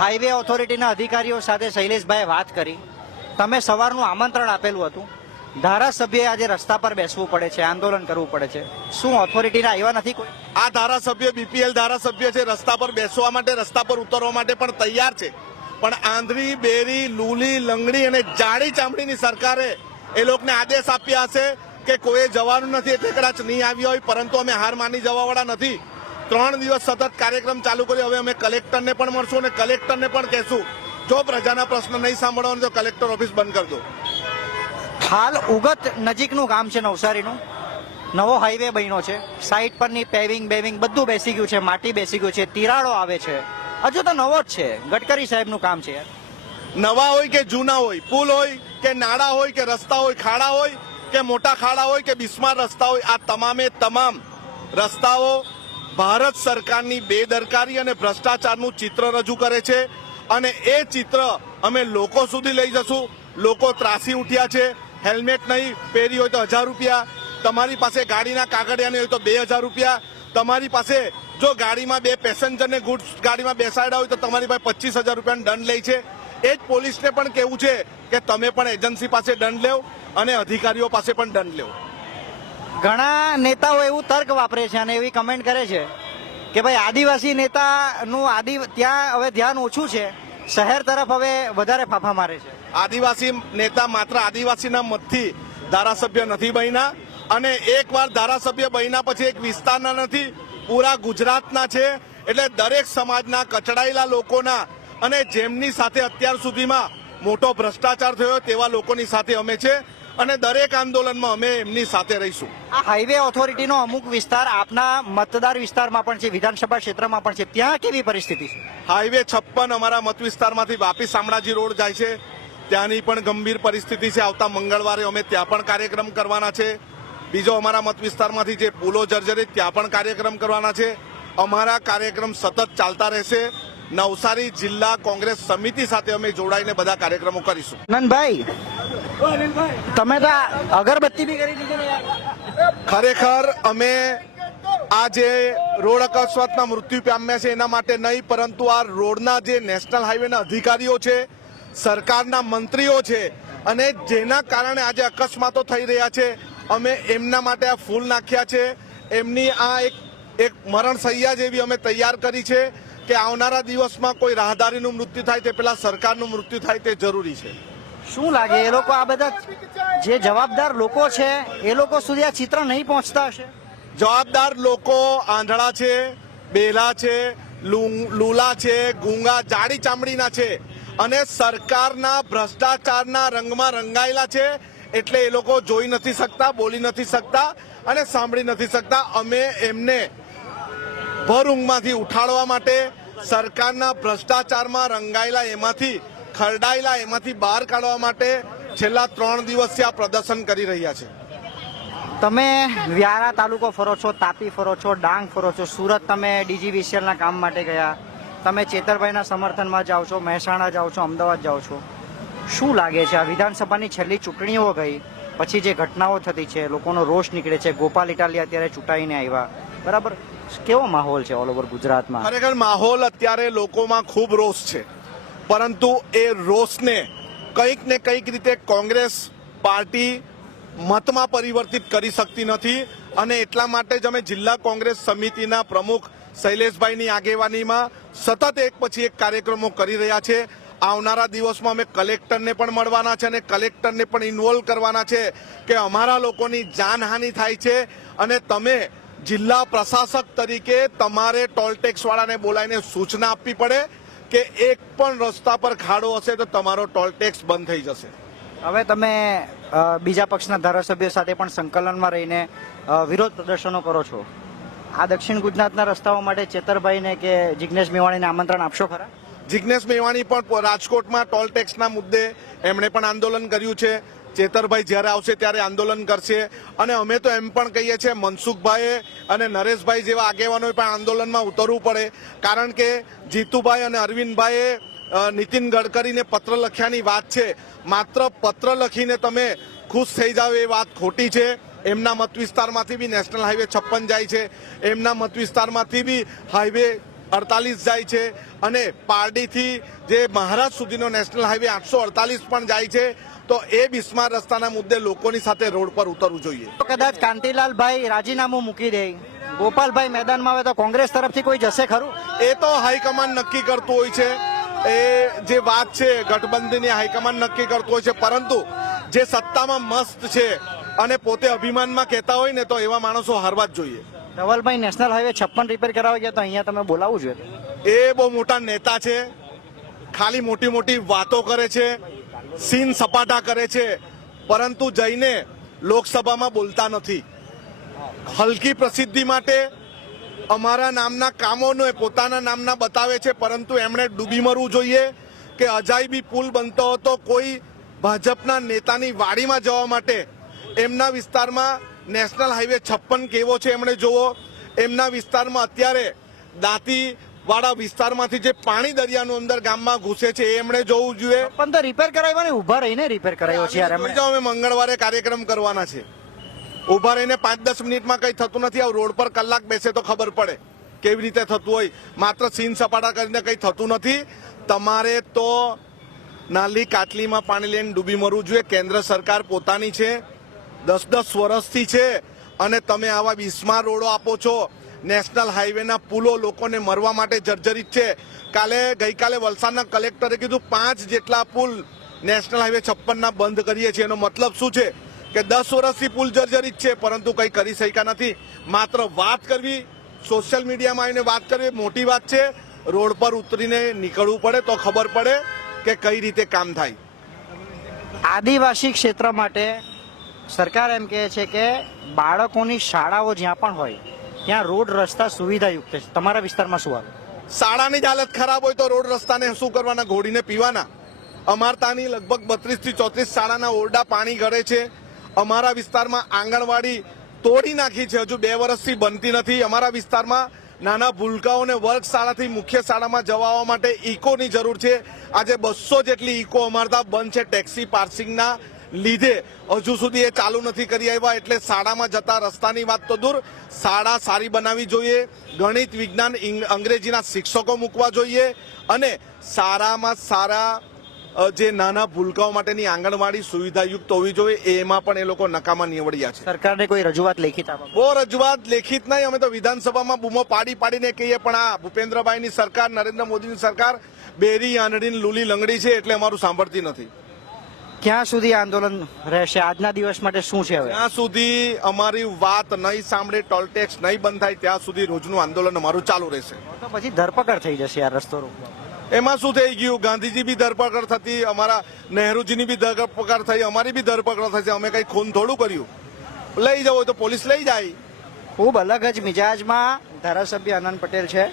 Highway ઓથોરિટીના અધિકારીઓ સાથે શૈલેષભાઈએ વાત કરી. તમે સવારનું આમંત્રણ આપેલું હતું. ધારાસભ્યએ આજે રસ્તા પર બેસવું પડે છે, આંદોલન કરવું પડે છે. શું ઓથોરિટીના આવ્યા નથી કોઈ? આ ધારાસભ્ય બીપીએલ ધારાસભ્ય છે, રસ્તા પર બેસવા માટે, રસ્તા પર ઉતરવા માટે પણ તૈયાર છે. પણ આંધળી બેરી, લૂલી, લંગડી અને જાડી ચામડીની સરકારે એ લોકોને આદેશ આપ્યા હશે કે કોઈએ જવાનું નથી, એટલે કદાચ નહીં આવ્યા હોય, પરંતુ અમે હાર માની જવાવાળા નથી. ત્રણ દિવસ સતત કાર્યક્રમ ચાલુ કર્યો. હવે અમે કલેક્ટરને પણ મળશું અને કલેક્ટરને પણ કહેશું જો પ્રજાના પ્રશ્ન નહીં સાંભળવાનો તો કલેક્ટર ઓફિસ બંધ કરી દો. હાલ ઉગત નજીકનું ગામ છે નવસારીનું. નવો હાઈવે બન્યો છે. સાઈડ પરની પેવિંગ બેવિંગ બધું બેસી ગયું છે માટી બેસી ગયું છે તિરાડો આવે છે. હજુ તો નવો જ છે. ગડકરી સાહેબનું કામ છે નવા હોય કે જૂના હોય? પુલ હોય કે નાળા હોય કે રસ્તા હોય? ખાડા હોય કે મોટા ખાડા હોય કે બિસ્માર રસ્તા હોય? આ તમામે તમામ રસ્તાઓ ભારત સરકારની બેદરકારી અને ભ્રષ્ટાચારનું ચિત્ર રજૂ કરે છે અને એ ચિત્ર અમે લોકો સુધી લઈ જશું. લોકો ત્રાસી ઉઠ્યા છે. હેલ્મેટ નહીં, પહેરી હોય તો હજાર રૂપિયા. તમારી પાસે ગાડીના કાગળિયા નહીં હોય તો બે હજાર રૂપિયા. તમારી પાસે જો ગાડીમાં બે પેસેન્જરને ગુડ્સ ગાડીમાં બેસાડ્યા હોય તો તમારી પાસે પચીસ હજાર રૂપિયાનો દંડ લે છે. એ જ પોલીસને પણ કેવું છે કે તમે પણ એજન્સી પાસે દંડ લેવ અને અધિકારીઓ પાસે પણ દંડ લેવ ઘણા નેતાઓ એવું તર્ક વાપરે છે અને એવી કમેન્ટ કરે છે કે ભાઈ આદિવાસી નેતાનું આદિ, ત્યાં હવે ધ્યાન ઓછું છે, શહેર તરફ હવે વધારે ફાફા મારે છે. આદિવાસી નેતા માત્ર આદિવાસીના મતથી ધારાસભ્ય નથી બન્યા અને એકવાર ધારાસભ્ય બન્યા પછી એક વિસ્તારના નથી, પૂરા ગુજરાતના છે, એટલે દરેક સમાજના કચડાયેલા લોકોના અને જેમની સાથે અત્યાર સુધીમાં મોટો ભ્રષ્ટાચાર થયો તેવા લોકોની સાથે અમે છે. અને દરેક આંદોલનમાં અમે એમની સાથે રહીશું. આ હાઈવે ઓથોરિટીનો અમુક વિસ્તાર આપના મતદાર વિસ્તારમાં પણ છે વિધાનસભા ક્ષેત્રમાં પણ છે. ત્યાં કેવી પરિસ્થિતિ છે? હાઈવે છપ્પન અમારા મત વિસ્તારમાંથી વાપી શામળાજી રોડ જાય છે. ત્યાંની પણ ગંભીર પરિસ્થિતિ છે. આવતા મંગળવારે અમે ત્યાં પણ કાર્યક્રમ કરવાના છે. બીજો અમારા મત વિસ્તારમાંથી જે પુલો જર્જરિત ત્યાં પણ કાર્યક્રમ કરવાના છે. અમારા કાર્યક્રમ સતત ચાલતા રહેશે. નવસારી જિલ્લા કોંગ્રેસ સમિતિ સાથે અમે જોડાઈને બધા કાર્યક્રમો કરીશું. નંદભાઈ તમે તો અગરબત્તી બી કરી દીધી ખરેખર અમે આ જે રોડ અકસ્માતમાં મૃત્યુ પામ્યા છે એના માટે નહીં, પરંતુ આ રોડના જે નેશનલ હાઈવેના અધિકારીઓ છે, સરકારના મંત્રીઓ છે, અને જેના કારણે આજે અકસ્માતો થઈ રહ્યા છે, અમે એમના માટે આ ફૂલ નાખ્યા છે. એમની આ એક એક મરણ સૈયા જેવી અમે તૈયાર કરી છે કે આવનારા દિવસમાં કોઈ રાહદારીનું મૃત્યુ થાય તે પહેલાં સરકારનું મૃત્યુ થાય તે જરૂરી છે. શું લાગે? એ લોકો આ બધા જે જવાબદાર લોકો છે, એ લોકો સુધી આ ચિત્ર નહીં પહોંચતા હશે? જવાબદાર લોકો આંધળા છે, બેલા છે લૂલા છે, ગુંગા, જાડી ચામડીના છે. અને સરકારના ભ્રષ્ટાચારના રંગમાં રંગાયેલા છે, એટલે એ લોકો જોઈ નથી શકતા, બોલી નથી શકતા અને સાંભળી નથી શકતા. અમે એમને ભર ઊંઘમાંથી ઉઠાડવા માટે સરકારના ભ્રષ્ટાચારમાં રંગાયેલા, એમાંથી ખરડાયેલા એમાંથી બહાર કાઢવા માટે છેલ્લા ત્રણ દિવસથી આ પ્રદર્શન કરી રહ્યા છે. તમે વ્યારા તાલુકો ફરો છો તાપી ફરો છો ડાંગ ફરો છો સુરત તમે ડીજીવીસીએલના કામ માટે ગયા. તમે ચેતરભાઈના સમર્થનમાં જાઓ છો મહેસાણા જાઓ છો અમદાવાદ જાઓ છો. શું લાગે છે? આ વિધાનસભાની છેલ્લી ચૂંટણીઓ ગઈ પછી જે ઘટનાઓ થતી છે લોકોનો રોષ નીકળે છે. ગોપાલ ઇટાલી અત્યારે ચૂંટાઈને આવ્યા. બરાબર? કેવો માહોલ છે ઓલ ઓવર ગુજરાતમાં? ખરેખર માહોલ અત્યારે લોકોમાં ખૂબ રોષ છે. પરંતુ એ રોષને કંઈક ને કંઈક રીતે કોંગ્રેસ પાર્ટી મતમાં પરિવર્તિત કરી શકતી નથી અને એટલા માટે જ અમે જિલ્લા કોંગ્રેસ સમિતિના પ્રમુખ શૈલેષભાઈની આગેવાનીમાં સતત એક પછી એક કાર્યક્રમો કરી રહ્યા છે. આવનારા દિવસમાં અમે કલેક્ટરને પણ મળવાના છે અને કલેક્ટરને પણ ઇન્વોલ્વ કરવાના છે કે અમારા લોકોની જાનહાનિ થાય છે અને તમે જિલ્લા પ્રશાસક તરીકે તમારે ટોલટેક્સવાળાને બોલાવીને સૂચના આપવી પડે. કે એક પણ રસ્તા પર ખાડો હશે તો તમારો ટોલટેક્સ બંધ થઈ જશે. હવે તમે બીજા પક્ષના ધારાસભ્યો સાથે પણ સંકલનમાં રહીને વિરોધ પ્રદર્શનો કરો છો. આ દક્ષિણ ગુજરાતના રસ્તાઓ માટે ચેતરભાઈને કે જિજ્ઞેશ મેવાણીને આમંત્રણ આપશો ખરા? જિજ્ઞેશ મેવાણી પણ રાજકોટમાં ટોલ ટેક્સના મુદ્દે એમણે પણ આંદોલન કર્યું છે. ચેતરભાઈ જ્યારે આવશે ત્યારે આંદોલન કરશે. અને અમે તો એમ પણ કહીએ છીએ, મનસુખભાઈએ અને નરેશભાઈ જેવા આગેવાનોએ પણ આંદોલનમાં ઉતરવું પડે. કારણ કે જીતુભાઈ અને અરવિંદભાઈએ નીતિન ગડકરીને પત્ર લખ્યાની વાત છે. માત્ર પત્ર લખીને તમે ખુશ થઈ જાઓ એ વાત ખોટી છે. એમના મત વિસ્તારમાંથી બી નેશનલ હાઈવે છપ્પન જાય છે. એમના મત વિસ્તારમાંથી બી હાઈવે અડતાલીસ જાય છે. અને પારડીથી જે મહારાષ્ટ્ર સુધીનો નેશનલ હાઈવે આઠસો અડતાલીસ પણ જાય છે. તો એ બિસ્માર રસ્તાના મુદ્દે લોકોની સાથે રોડ પર ઉતરવું જોઈએ. તો કદાચ કાંતિલાલભાઈ રાજીનામું મૂકી દે. ગોપાલભાઈ મેદાનમાં આવે તો કોંગ્રેસ તરફથી કોઈ જશે ખરું? એ તો હાઈકમાન્ડ નક્કી કરતું હોય છે. એ જે વાત છે ગઠબંધનની હાઈકમાન્ડ નક્કી કરતું હોય છે પરંતુ જે સત્તામાં મસ્ત છે અને પોતે અભિમાનમાં કહેતા હોય ને તો એવા માણસો હારવા જ જોઈએ. ધવલભાઈ નેશનલ હાઈવે છપ્પન રિપેર કરાવવા ગયા તો અહીંયા તમે બોલાવવું જોઈએ. એ બહુ મોટા નેતા છે. ખાલી મોટી મોટી વાતો કરે છે. સીન સપાટા કરે છે, પરંતુ જઈને લોકસભામાં બોલતા નથી. હલકી પ્રસિદ્ધિ માટે અમારા નામના કામોને પોતાના નામના બતાવે છે, પરંતુ એમણે ડૂબી મરવું જોઈએ કે અજાયબી પુલ બનતો હતો, કોઈ ભાજપના નેતાની વાડીમાં જવા માટે. એમના વિસ્તારમાં નેશનલ હાઈવે છપ્પન કેવો છે, એમણે જોવો. એમના વિસ્તારમાં અત્યારે દાંતી વાળા વિસ્તારમાંથી જે પાણી દરિયાનું અંદર ગામમાં ઘૂસે છે એ એમણે જોવું જોઈએ. પણ તો રિપેર કરાવ્યો ને ઊભા રહીને રિપેર કરાવ્યો છે યાર અમે મંગળવારે કાર્યક્રમ કરવાના છે. ઊભા રહીને પાંચ દસ મિનિટમાં કઈ થતું નથી આ રોડ પર કલાક બેસે તો ખબર પડે કેવી રીતે થતું હોય. માત્ર સીન સપાટા કરીને કઈ થતું નથી. તમારે તો નાલી કાટલીમાં પાણી લઈને ડૂબી મરવું જોઈએ. કેન્દ્ર સરકાર પોતાની છે. દસ દસ વર્ષથી છે અને તમે આવા બિસ્માર રોડો આપો છો. નેશનલ હાઈવેના પુલો લોકોને મરવા માટે જર્જરિત છે. કાલે ગઈકાલે વલસાડના કલેક્ટરે કીધું, પાંચ જેટલા પુલ નેશનલ હાઈવે છપ્પનના બંધ કરીએ છીએ. એનો મતલબ શું છે? કે દસ વર્ષથી પુલ જર્જરિત છે, પરંતુ કંઈ કરી શક્યા નથી. માત્ર વાત કરવી, સોશિયલ મીડિયામાં આવીને વાત કરવી મોટી વાત છે. રોડ પર ઉતરીને નીકળવું પડે તો ખબર પડે કે કઈ રીતે કામ થાય. આદિવાસી ક્ષેત્ર માટે સરકાર એમ કહે છે કે બાળકોની શાળાઓ જ્યાં પણ હોય ત્યાં રોડ રસ્તા સુવિધાયુક્ત છે. તમારા વિસ્તારમાં શું આવે? શાળાની જ હાલત ખરાબ હોય તો રોડ રસ્તાને શું કરવાના, ઘોડીને પીવાના. અમાર તાની લગભગ બત્રીસથી ચોત્રીસ શાળાના ઓરડા પાણી ગળે છે. અમારા વિસ્તારમાં આંગણવાડી તોડી નાખી છે. હજુ બે વર્ષથી બનતી નથી. અમારા વિસ્તારમાં નાના ભૂલકાઓને વર્ગ શાળાથી મુખ્ય શાળામાં જવા માટે ઇકોની જરૂર છે. આજે બસો જેટલી ઇકો અમારતા બંધ છે. ટેક્સી પાર્સિંગના લીધે હજુ સુધી એ ચાલુ નથી કરી આવ્યા એટલે શાળામાં જતા રસ્તાની વાત તો દૂર. શાળા સારી બનાવવી જોઈએ ગણિત વિજ્ઞાન અંગ્રેજીના શિક્ષકો મૂકવા જોઈએ અને સારામાં સારા જે નાના ભૂલકાઓ માટેની આંગણવાડી સુવિધાયુક્ત હોવી જોઈએ એમાં પણ એ લોકો નકામા નીવડ્યા છે. સરકારને કોઈ રજૂઆત લેખિત બહુ રજૂઆત લેખિત નહીં અમે તો વિધાનસભામાં બૂમો પાડી પાડીને કહીએ પણ આ ભૂપેન્દ્રભાઈની સરકાર નરેન્દ્ર મોદીની સરકાર બેરી આંધળી લૂલી લંગડી છે એટલે અમારું સાંભળતી નથી. ક્યાં સુધી આંદોલન રહેશે? આજના દિવસ માટે શું છે હવે? ત્યાં સુધી અમારી વાત નહીં સાંભળે ટોલ ટેક્સ નહીં બંધ થાય ત્યાં સુધી રોજનું આંદોલન અમારું ચાલુ રહેશે. તો પછી ધરપકડ થઈ જશે આ રસ્તો એમાં શું થઈ ગયું? ગાંધીજી બી ધરપકડ થતી અમારા નહેરુજીની બી ધરપકડ થઈ અમારી બી ધરપકડ થશે. અમે કઈ ખૂન થોડું કર્યું. લઈ જવું તો પોલીસ લઈ જાય. ખૂબ અલગ જ મિજાજમાં ધારાસભ્ય આનંદ પટેલ છે.